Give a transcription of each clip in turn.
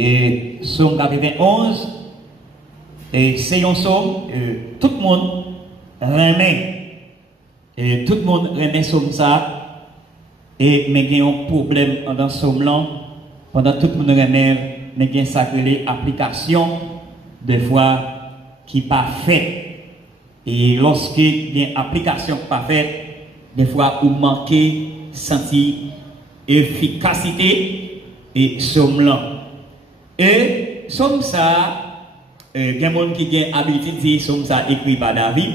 Et Psaume 91, et c'est un psaume, tout le monde remet, et tout le monde remet psaume ça, et mais il y a un problème dans ce psaume là, pendant tout le monde remet, mais il y a une sacrée application, des fois, qui n'est pas faite. Et lorsqu'il y a une application qui n'est pas faite, des fois, vous manquez sentir efficacité et psaume là. Et somme ça, il y a des gens qui ont l'habitude de dire somme ça écrit par David,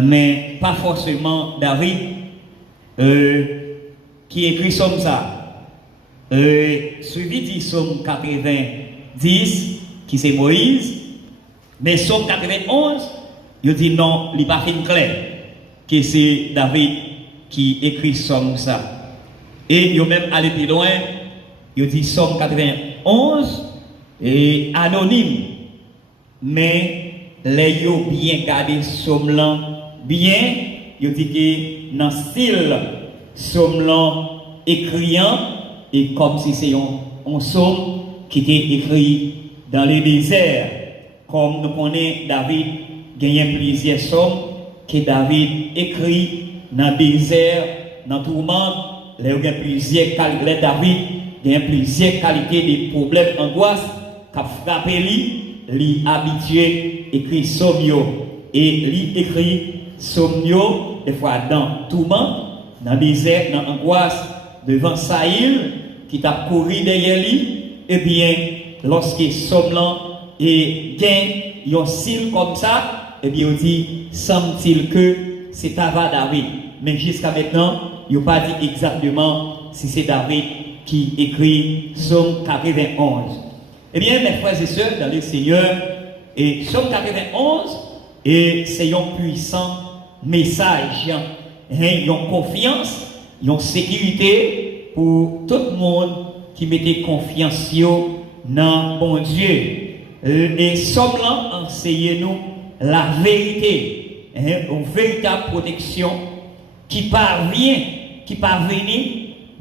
mais pas forcément David qui écrit somme ça. Suivi dit somme 90 qui c'est Moïse, mais somme 91, il dit non, il n'est pas fin clair que c'est David qui écrit somme ça. Et il même allé plus loin, il dit somme 91 et anonyme, mais les yo bien gardé somme là bien, il dit que dans style somme là écriant et comme si c'est un somme qui était écrit dans les déserts, comme nous connaissons David gagne plusieurs sommes que David écrit dans le désert, dans tout le monde, il y a plusieurs qualités David, il y a plusieurs qualités de problèmes, angoisse, qui frappent lui habitué écrit somio et lui écrit somio des fois dans tout le monde, dans le désert, dans l'angoisse, devant Saïl qui t'a couru derrière lui, et bien lorsque somme et gagne un signe comme ça, et bien on dit semble-t-il que c'est Ava David, mais jusqu'à maintenant il n'a pas dit exactement si c'est David qui écrit Psaume 91. Eh bien, mes frères et sœurs, dans le Seigneur, et Psaume 91, et c'est un puissant message, une confiance, une sécurité pour tout le monde qui mettait confiance dans bon Dieu. Et Psaume là enseigne-nous la vérité, une véritable protection qui parvient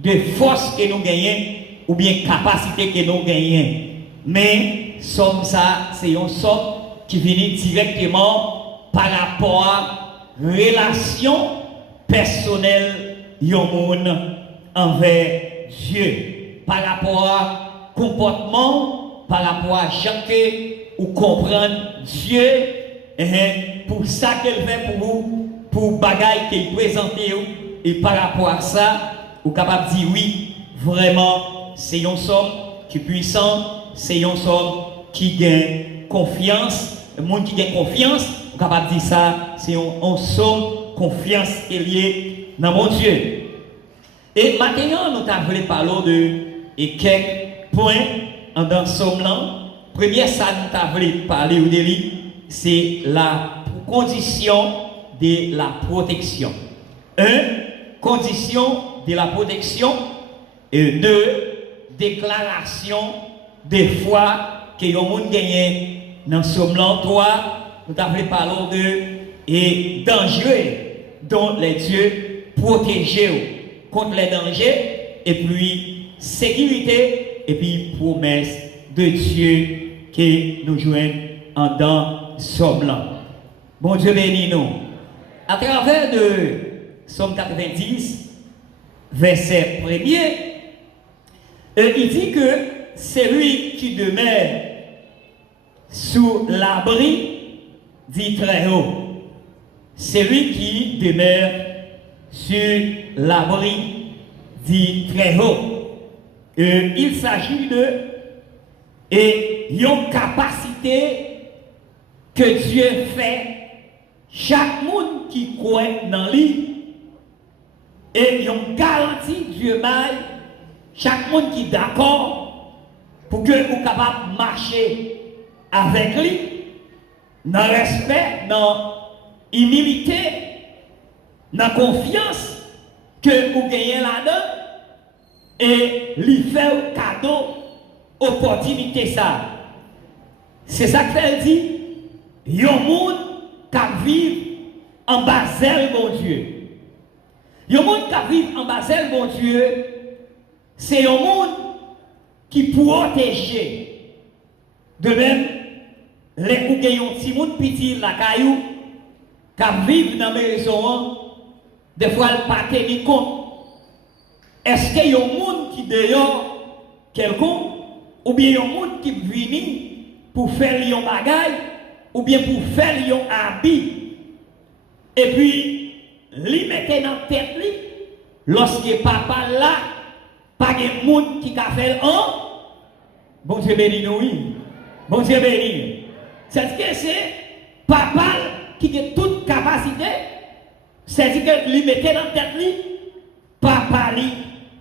de force que nous gagnons ou bien capacité que nous gagnons. Mais somme ça, c'est un somme qui vient directement par rapport à relation personnelle yon monde envers Dieu, par rapport à comportement, par rapport à chaque ou comprendre Dieu, pour ça qu'elle fait pour vous, pour bagaille qu'il présente et par rapport à ça, vous êtes capable de dire oui, vraiment, c'est un somme qui est puissant. C'est un somme qui gagne confiance. Le monde qui gagne confiance, vous êtes capable de dire ça, c'est un somme confiance qui est lié dans mon Dieu. Et maintenant, nous avons parlé de quelques points dans ce somme-là. Première, ça nous avons parlé au début, c'est la condition de la protection. 1. Condition de la protection. Et 2. Déclaration des fois que le monde gagne dans ce moment. 3. Nous avons parlé de dangers dont les dieux protègent contre les dangers, et puis sécurité, et puis promesse de Dieu que nous jouons en dans ce moment. Bon Dieu bénis nous. À travers de Psaume 90, verset 1er, il dit que c'est lui qui demeure sous l'abri du Très-Haut. C'est lui qui demeure sur l'abri du Très-Haut. Il s'agit de une capacité que Dieu fait chaque monde qui croit dans lui, et une garantie Dieu baille chaque monde qui est d'accord pour que vous capable de marcher avec lui dans le respect, dans l'humilité, dans la confiance que vous gagnez là-dedans, et lui faire un cadeau, opportunité ça. C'est ça qu'elle dit. Il y a un monde qui vit en Basel, mon Dieu. Il y a un monde qui vit en Basel, mon Dieu. C'est un monde qui protège. De même, les ou qui ont petit monde petit la caillou, qui vivent dans mes maisons, des fois, ils ne pas tenir compte. Est-ce qu'il y a un monde qui dehors quelconque, ou bien il y a un monde qui vient pour faire un bagage, ou bien pour faire un habit, et puis, il mettait dans la tête, lorsque papa là, pas de monde qui a fait un, bon Dieu béni nous, oui. Bon Dieu béni. C'est-à-dire que c'est papa qui a toute capacité, c'est-à-dire que lui mettait dans la tête, papa lui,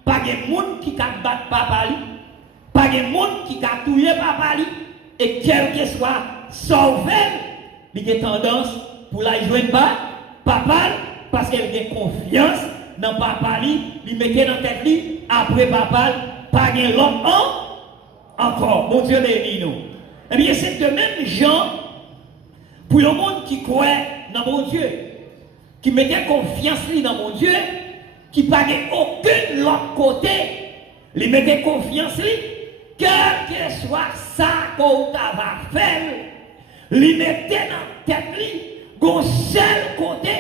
pas de monde qui a battu papa lui, pas de monde qui a tué papa lui, et quel que soit sauvé, il a tendance pour la joindre papa, parce qu'elle a confiance dans papa lui, il mettait dans la tête lui, après papa, pas de l'autre encore. Bon Dieu béni nous. Eh bien, c'est de même gens pour le monde qui croit dans mon Dieu, qui mettait confiance dans mon Dieu, qui n'a aucun autre côté, il mettait confiance, quel que soit ça qu'on va faire, il mettait dans la tête, un seul côté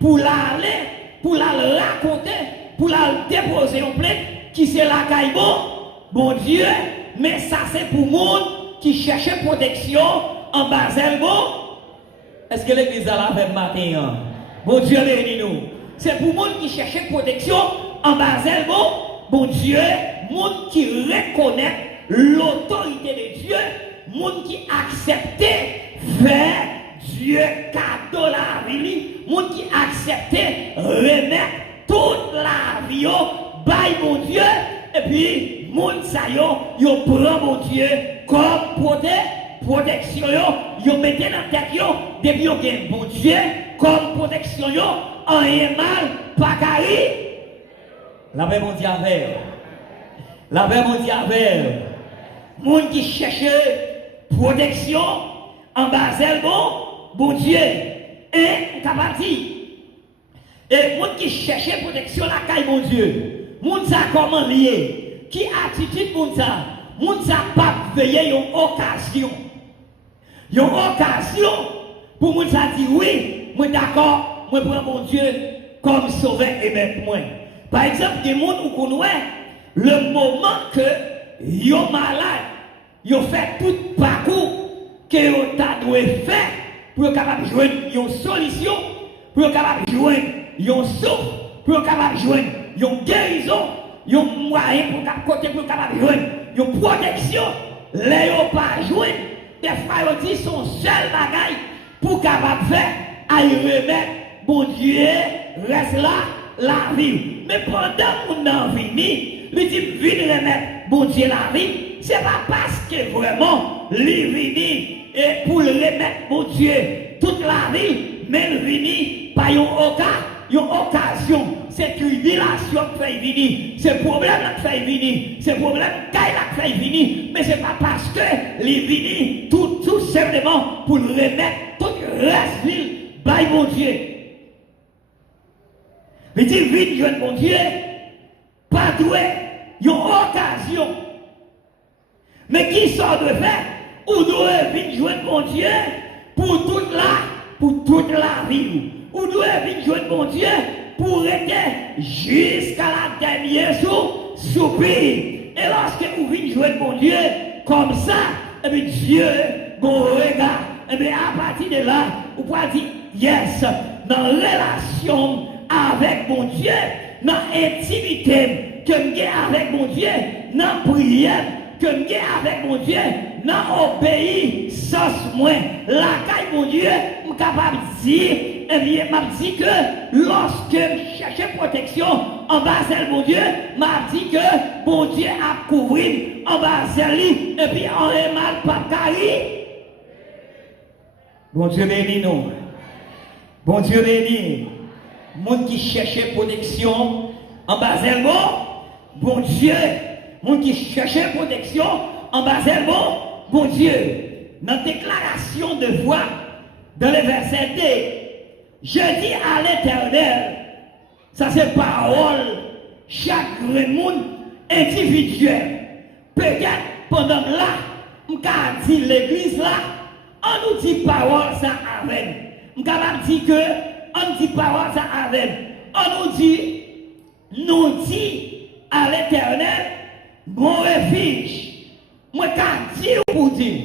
pour l'aller, pour la raconter, pour la déposer en plainte, qui c'est la caille bon Dieu, mais ça c'est pour le monde qui cherchait protection en Basel. Est-ce que l'église a la fait matin? Bon Dieu, bénis nous. C'est pour le monde qui cherchait protection en Basel. Bon Dieu, monde qui reconnaît l'autorité de Dieu, monde qui acceptait faire Dieu cadeau la vie, monde qui acceptait remettre toute la vie au bail mon Dieu, et puis monde ça yo prend mon Dieu comme protection yo mettez dans tête yo depuis yo gagne bon Dieu comme protection yo en mal pas carré la paix mon Dieu avec la paix mon Dieu avec monde qui cherchait protection en Basel bon Dieu et capable et monde qui cherchait protection la caille mon Dieu monde ça comment lié qui attitude monde ça pas veiller une occasion pour monde ça dire oui moi d'accord moi prends mon Dieu comme sauveur et maître moi par exemple des monde où connaît le moment que yo malade yo fait tout parcours que yo t'a doit faire pour capable joindre une solution pour capable joindre un souffle pour capable joindre une guérison un moyen pour côté pour capable joindre une protection les yo pas joindre des fois yo dit son seul bagaille pour capable faire à y remettre bon Dieu reste là la vie mais pendant qu'on en vini lui dit viens remettre bon Dieu la vie c'est pas parce que vraiment lui vini et pour le remettre mon Dieu toute la vie mais le vini par une occasion c'est tribulation qui fait venir c'est problème qui fait venir c'est problème qui fait venir mais c'est pas parce que les vini tout simplement pour le remettre tout le reste ville by mon Dieu il dit vite jeune mon Dieu pas doué une occasion mais qui sort de faire ou doit vite joindre mon Dieu pour toute la vie ou doit vite joindre mon Dieu pour être jusqu'à la dernière soupir et lorsque vous venez joindre mon Dieu comme ça et bien Dieu bon regard et bien à partir de là vous pouvez dire yes dans relation avec mon Dieu dans intimité que j'ai avec mon Dieu dans prière que j'ai avec mon Dieu, dans obéissance, moi, la caille mon Dieu, je suis capable de dire, eh bien, je dit que lorsque je cherchais protection en Basel, mon Dieu, je dit que mon Dieu a couvert en Basel, et puis en mal pas carré. Bon Dieu béni nous. Bon Dieu béni. Monde qui cherchait protection en Basel, bon Dieu. Moun qui cherchait protection en Basel, bon Dieu, dans la déclaration de foi, dans le verset 2, je dis à l'Éternel, ça c'est parole, chaque monde individuel, peut-être pendant là, on dit l'église là, on nous dit parole ça avec. On dit que, on dit parole ça avec. On nous dit à l'Éternel, mon refuge. Moi, quand dire pour dire,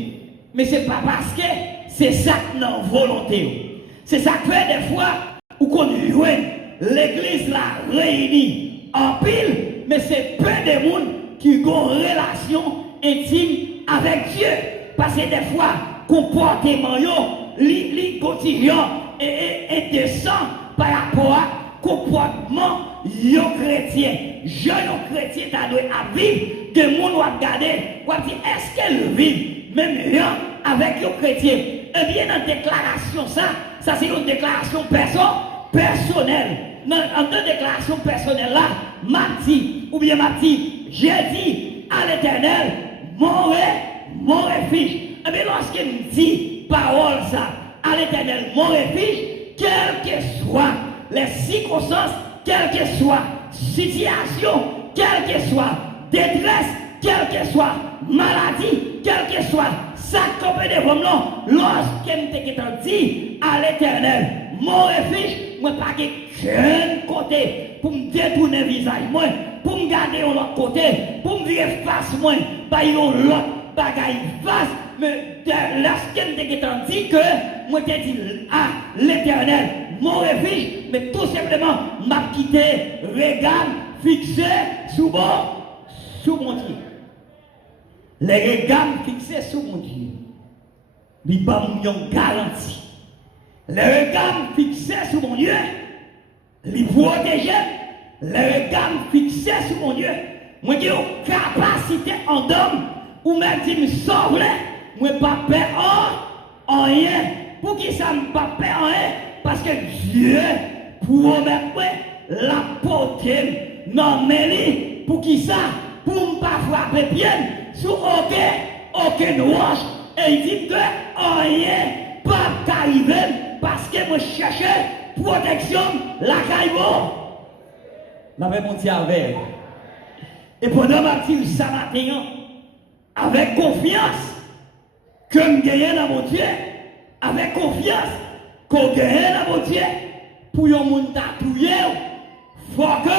mais ce n'est pas parce que c'est ça non volonté. C'est ça que fait des fois, où qu'on joue l'église là réunie en pile, mais c'est peu de monde qui ont une relation intime avec Dieu. Parce que des fois, comportement, li quotidien et descend par rapport à comportement yo chrétien. Jeune chrétien, tu dois vivre, que les gens vont regarder, vont dire, est-ce qu'elle vit même rien avec les chrétiens? Eh bien, dans la déclaration, ça c'est une déclaration personnelle. Dans deux déclarations personnelles là, j'ai dit à l'Éternel, mon refuge. Eh bien, lorsqu'il dit parole ça, à l'Éternel, mon refuge, quelles que soient les circonstances, quelle que soit situation, quelle que soit détresse, quelle que soit maladie, quelle que soit ça qu'on de vous lorsqu'il te dit à l'Éternel, mon refuge, moi pas qu'un côté pour me détourner le visage, moi, pour me garder de l'autre côté, pour me virer face, moi, pas l'autre bagaille face, mais lorsqu'il te dit que moi te dit à l'Éternel, mon refuge, mais tout simplement m'a quitté, regard fixé sous mon Dieu. Les regards fixés sous mon Dieu, ils m'ont garanti. Les regards fixés sous mon Dieu, ils protègent. Les regards fixés sous mon Dieu, moi j'ai une capacité en homme, ou même si me sauve, moi pas peur en rien. Pour qui ça me pas peur en rien? Parce que Dieu promet la portée non mais pour qui ça? Pour ne pas frapper bien sur aucune roche. Et il dit que rien pas qu'arriver parce que moi cherchais protection la caïbo. La même on dit avec. Et pendant ma petite ça matin, avec confiance, que je gagne dans mon Dieu, avec confiance, qu'on gagne dans mon Dieu, pour yon moun tatouye, faut que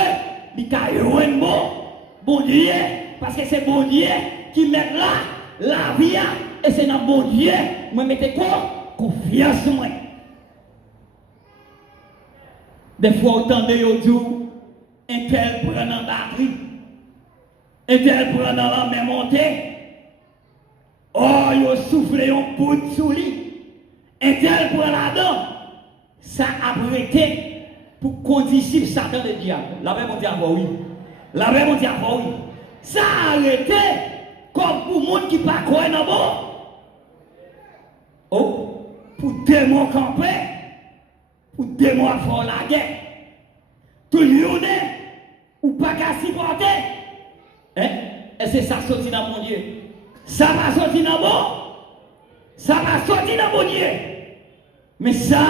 il y bon Dieu, parce que c'est bon Dieu qui met là la vie, et c'est dans bon Dieu, moi mettez quoi? Confiance moi. Des fois, autant de yon dit, un tel prend dans la batterie, un tel prend dans la même montée, oh, yon souffle yon poudre sous lui, un tel prend là-dedans. Ça a prêté pour condisciple Satan de diable. La même on dit oui. La même on dit oui. Ça a arrêté comme pour monde qui pas croire dans bon. Oh, pour démon camper, pour démon faire la guerre. Tout le monde ou pas qu'à supporter. Hein? Et c'est ça sorti dans mon Dieu. Ça va sortir dans bon. Ça va sortir dans mon Dieu. Mais ça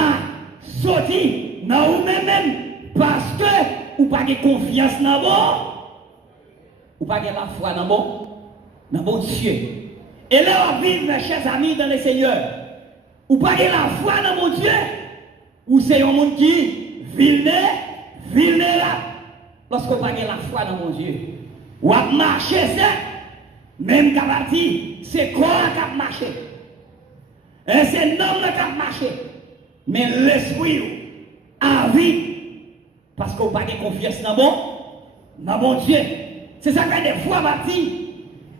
sorti dans vous-même parce que vous n'avez pas confiance dans bon, vous n'avez pas la foi dans bon Dieu. Et là, on vit, mes chers amis, dans le Seigneur. Vous n'avez pas la foi dans mon Dieu, ou c'est un monde qui vulnérable. Lorsque vous n'avez pas la foi dans mon Dieu, vous marchez ça, même quand on dit, c'est quoi qui a marché? Et c'est l'homme qui a marché. Mais l'esprit a vie parce qu'on n'a pas de confiance dans bon Dieu. C'est ça que des fois, on dit,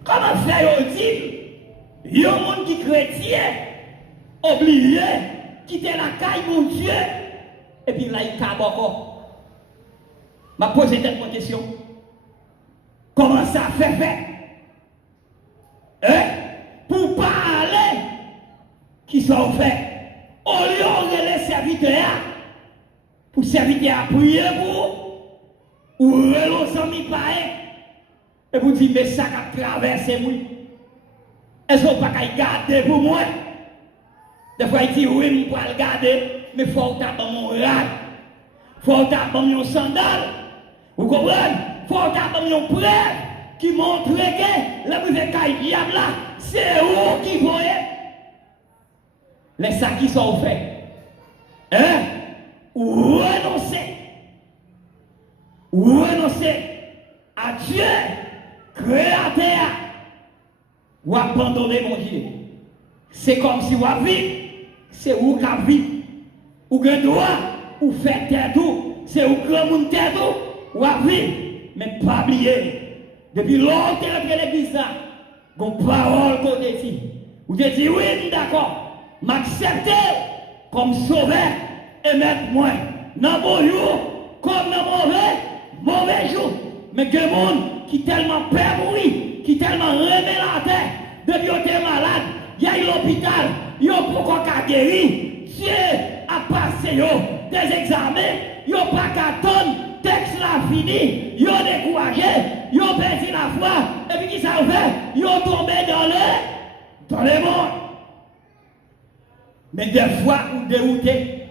comment faire il y a un monde qui est chrétien, oublié, quitter la caille mon Dieu, et puis là, il cabe encore. Je vais poser cette question. Comment ça fait? Pour pas aller, qui sont faits? Au lieu de les serviteurs, pour serviteurs à prier pour, ou relancer mes païens, et vous dites, mais ça qui a traversé moi. Est-ce qu'on ne peut pas garder pour moi? Des fois, il dit, oui, je peux le garder, mais il faut taper mon rad, il faut taper mon sandal. Vous comprenez? Il faut taper mon prêtre, qui montre que la privé diable là, c'est où qui voyait les sacs qui sont faits. Hein? Ou renoncer à Dieu, créateur, ou abandonner mon Dieu. C'est comme si vous vivez, c'est où vous vivez. Ou que droit, ou fait terre tout, c'est où grand monde terre tout, ou vivre. Mais pas oublier, depuis longtemps que l'église là, une parole qu'on dit. Vous dites oui, d'accord, m'accepter comme sauveur et mettre moi dans bon jour comme dans mauvais jour. Mais que monde qui tellement perdu, qui tellement remet la terre, depuis qu'il est malade, il y a eu l'hôpital, il y a pourquoi qu'à guérir. Dieu a passé des examens, il n'y a pas qu'à tonne, texte là fini, il a découragé, il a perdu la foi, et puis qui ça fait, il a tombé dans les mondes. Mais des fois, ou dérouté,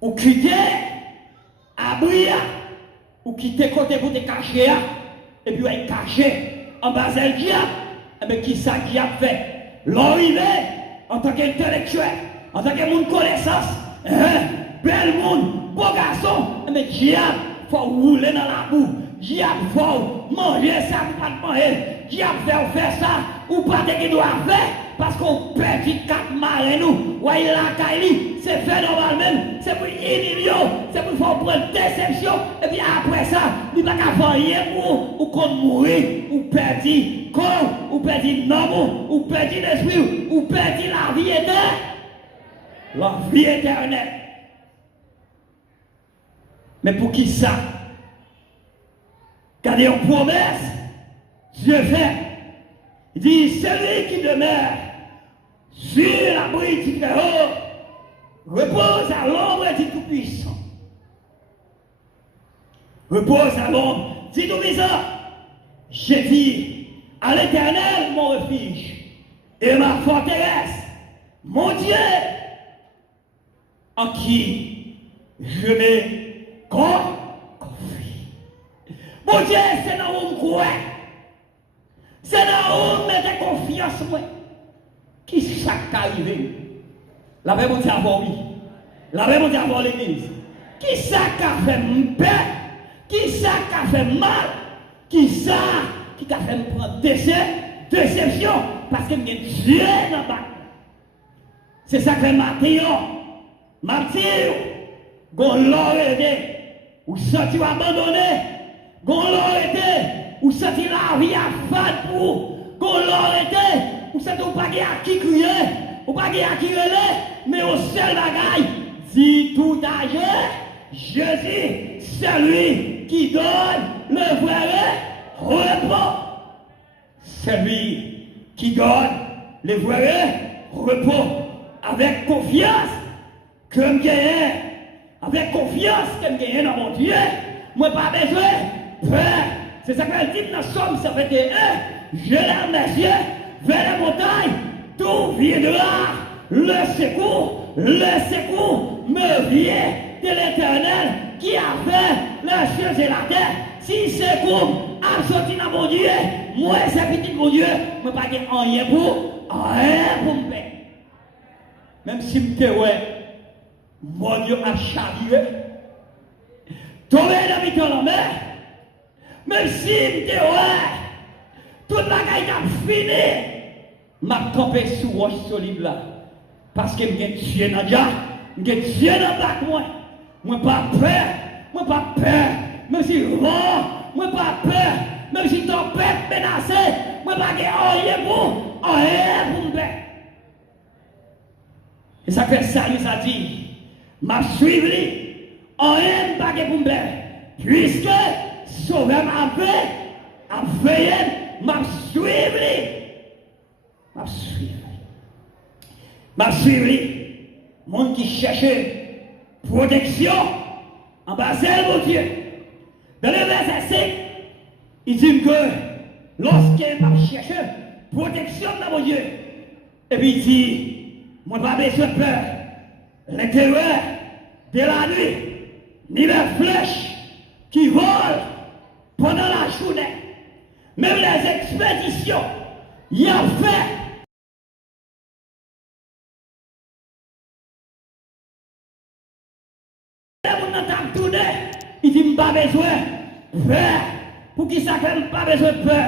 ou quitter, abri, ou quitter côté pour te cacher, et puis il caché en bas le diable, et bien qui ça diable fait? L'arrivée en tant qu'intellectuel, en tant que monde connaissance, bel monde, beau garçon, mais diable, il faut rouler dans la boue, diable, il faut manger ça, pas de manger, diable, faire ça, ou pas de qui doit faire, parce qu'on perd 4 marins nous, ou il la caille, c'est fait normalement, c'est pour humilier, c'est pour faire prendre déception, et puis après ça, il n'y a pas qu'à rien pour, ou qu'on mourir, ou perdre corps, ou perdre l'amour, ou perdre l'esprit, ou perdre la vie éternelle. La vie éternelle. Mais pour qui ça? Car il y a une promesse, Dieu fait. Il dit, celui qui demeure sur l'abri du Très-Haut repose à l'ombre du Tout-Puissant. Repose à l'ombre du Tout-Puissant. J'ai dit, à l'Éternel, mon refuge, et ma forteresse, mon Dieu, en qui je me confie. Mon Dieu, c'est dans où je crois. C'est là où je mets confiance. Qui ça qui arrive? La vraie mon Dieu avant lui. La vraie mon Dieu avant l'église. Qui ça qui a fait peur? Qui ça qui a fait mal? Qui ça qui a fait prendre déception? Parce que il y a Dieu dans le bas. C'est ça que Mathieu, gon l'aurait aidé, ou senti abandonné, gon l'aurait aidé, ou senti la vie à faire pour, gon l'aurait aidé, ou senti ou pas à qui crier, ou pas à qui relais, mais au seul bagaille, dit tout âgé, Jésus, celui qui donne le vrai repos. Celui qui donne le vrai repos avec confiance. Que je gagne, avec confiance que je gagne dans mon Dieu, moi pas besoin peur. C'est ça qu'elle dit dans Somme 51. Je lève mes yeux vers la montagne, d'où viendra le secours me vient de l'Éternel qui a fait les cieux et la terre. Si secours a sorti dans mon Dieu, moi c'est petit mon Dieu, moi pas rien pour me faire. Même si je me mon Dieu a chaviré, tombé dans la mer, même si je toute la gaille a fini, m'a campé sous roche solide là, parce que je suis Dieu dans Dieu dans moi, moi pas peur, même si moi pas peur, même si tempête menacée, moi pas rien pour me faire. Et ça fait ça, il a dit. M'a suivi en un baguet pour me puisque sauveur m'a veillé, m'a suivi, monde qui cherchait protection en bas de mon Dieu. Dans le verset 5, il dit que lorsqu'il m'a cherché protection dans mon Dieu, et puis il dit, moi pas besoin de peur. Les terreurs de la nuit, ni les flèches qui volent pendant la journée, même les expéditions, il a fait. Il dit, je n'ai pas besoin de peur. Pour qui ça fait pas besoin de peur?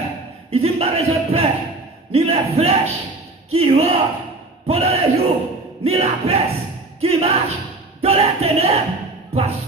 Il dit, je n'ai pas besoin de peur. Ni les flèches qui rôdent pendant les jours, ni la peste qui marche dans les ténèbres. Parce